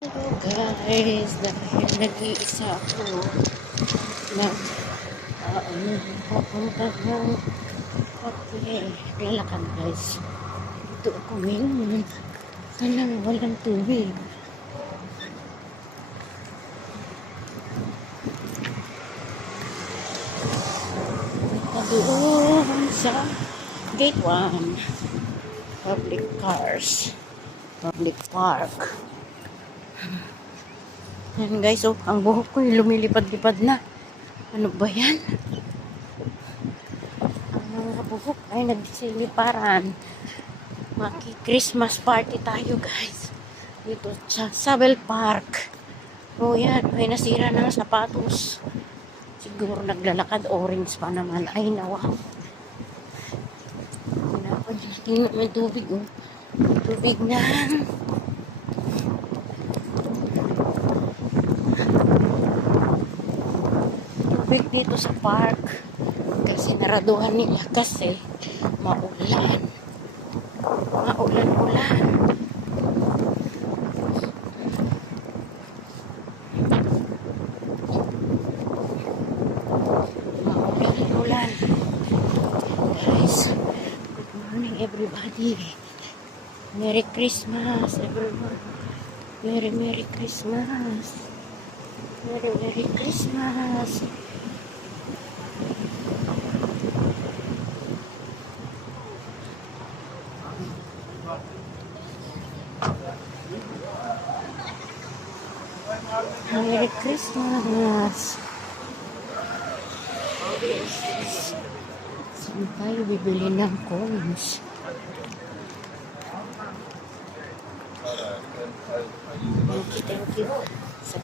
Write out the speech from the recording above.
Hello guys, dahil nag-iisa ako nag papunta ng kape. Lalakad guys. Ito ako ngayon. Sana walang tubig. Doon sa gate 1. Public cars. Public park. Ayan guys, oh, ang buhok ko lumilipad-lipad na. Ano ba yan? Ang mga buhok ay nagsiliparan. Maki-Christmas party tayo guys. Dito sa Sabel Park. Oh yan, may nasira na ng sapatos. Siguro naglalakad, orange pa naman. Ay nawa. Tingnan may tubig oh. Tubig na. Tubig dito sa park. Kasi naraduhan nila kasi maulan. Maulan-ulan. Maulan-ulan. Guys, good morning everybody. Merry Christmas everyone. Merry Christmas. Merry Christmas. Merry Christmas. Saan tayo bibili ng coins? Thank you.